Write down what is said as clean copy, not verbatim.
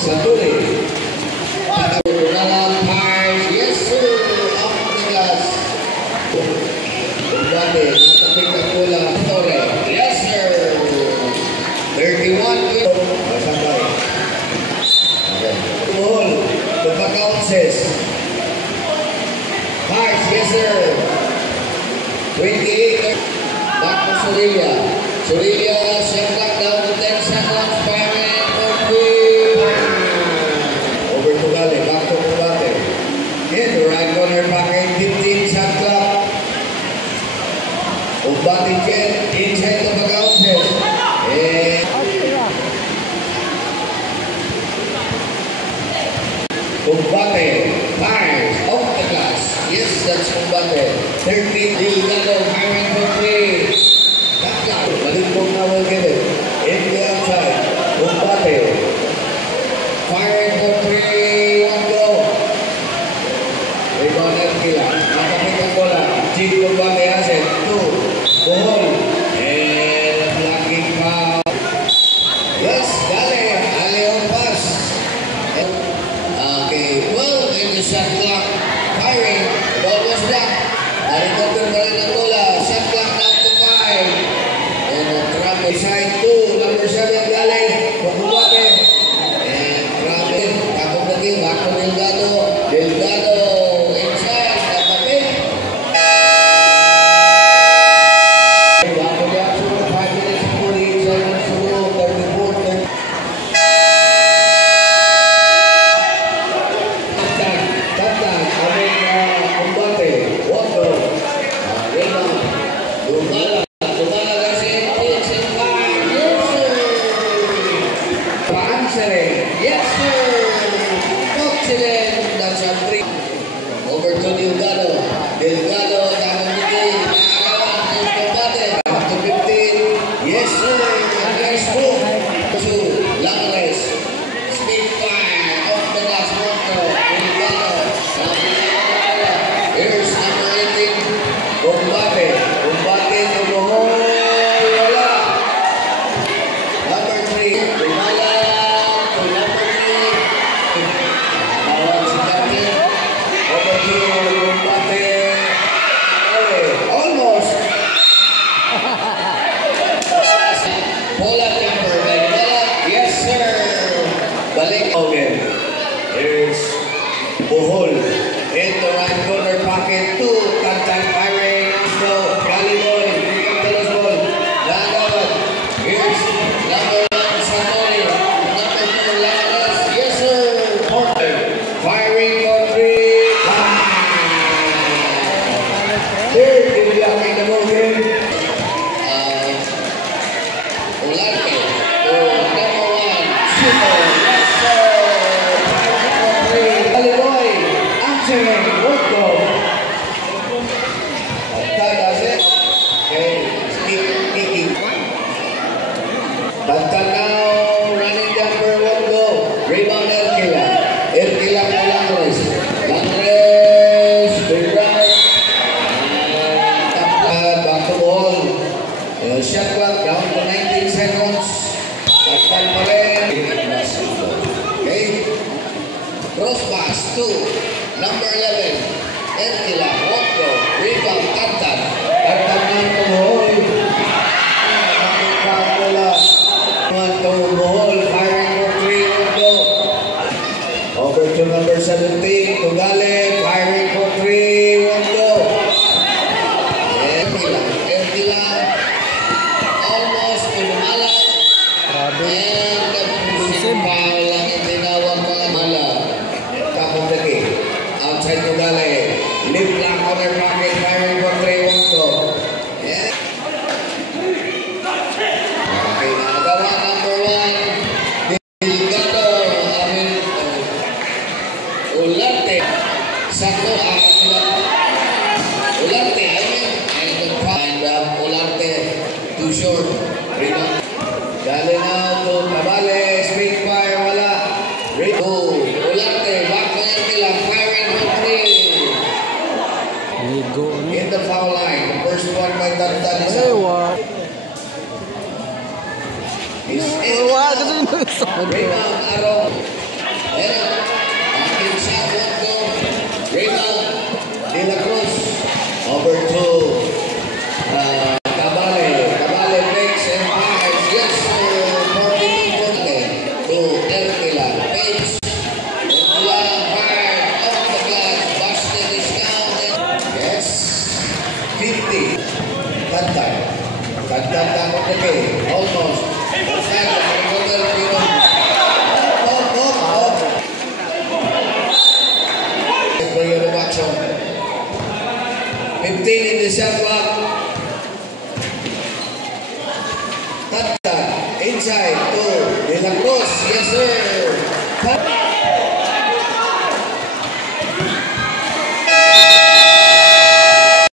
Satuli. Dalam Pars, yes sir, off the glass. Umbate, natapik na bola. Torre, yes sir. 31 to Masakay. Okay. Ball, the back-ounces. Pars, yes sir. 28, back to Sorilla. Sorilla, shot clock down to 10 seconds. Firing for 3. Over to Gale, back to Umbate. In the right corner, back in 15 shot clock. Umbate jet, inside the back-ounces. Umbate, fires off the glass. Yes, that's Umbate. 13, Delgado, firing for 3. That's not. Malipong na will get it. In the outside, Umbate. Firing for 3. 1 go. Rebound Erkila. Nakapit ang bola. Jig Umbate has it. 2. Bohol. And blocking foul. Yes, Gale. Ale on pass. Okay, well, in the shot clock, firing, the ball was blocked. Narikotin pa rin ang bola. Shot clock down to 5. And the trap side 2, number 7, Gale, Umbate. And trap in, kakong lagi, back to Delgado. Delgado, inside, kapatid. Back to the action, 5 minutes, 40 seconds to go, 34, 30. Yes, sir. Excellent. That's a 3. Over to Delgado. Delgado, tamang bigay. Back to 15. Yes, sir. Nice move. To Langres. Speed fire. Off the last motor. Delgado. Here's number 18. Umbate. Umbate to Bohol. Wala. Number 3. Lumala. Almost. Pull-up number. Yes, sir. Balik. Okay. Here's Bohol. In the right corner pocket. 2. Tantan firing. So, Galiboy. Ball. Lagawad. Here's number 1. Sanoli. Number 2. Lagadas. Yes, sir. Porter. Firing for 3. Third, if you are in the motion. Olarte. Number 1. Super. Yes, sir. Firing for 3. Galiboy. Answering. Work go. That's it. Okay. Keep kicking. Tantan now. Running jumper. 1 go. Rebound Erkila. Erkila for Langres. Langres. Big right. Back to ball. Shot clock down to 19 seconds. Tantan pa rin. Okay. Cross pass 2. Number 11. Erkila. 1 go. Rebound Tantan. Tantan na to Bohol. To Bohol. Firing for 3. 1 go. Over to number 17. To Gale. Firing for 3. 1 go. Erkila. Almost to Lumala. And the foul lang yung tinawag mga Mala. Kapag lagi. Outside to Gale. Lip lock corner pocket. Firing for 3. 1 go. Yeah. Okay, nakagawa number 1. Delgado. Olarte. Sakto. Olarte. And find Olarte. Too short. Rebound. Dali na to Tabale. Speed fire. Wala. Rebound. Olarte. Back to Erkila. Firing for 3. In the foul line. The first one by Tantan is out. Rebound, Arong. Ayan. Aking shot, one go. Rebound, De La Cruz. Over to Cabale breaks and fires. Yes, for to Erkila. Page. Erkila fired off the glass. Busted is counted. Yes. 50. Tantang. Tantang on the game. Almost. Action. 15 in the shot clock. Tata inside to De La Cruz. Yes, sir.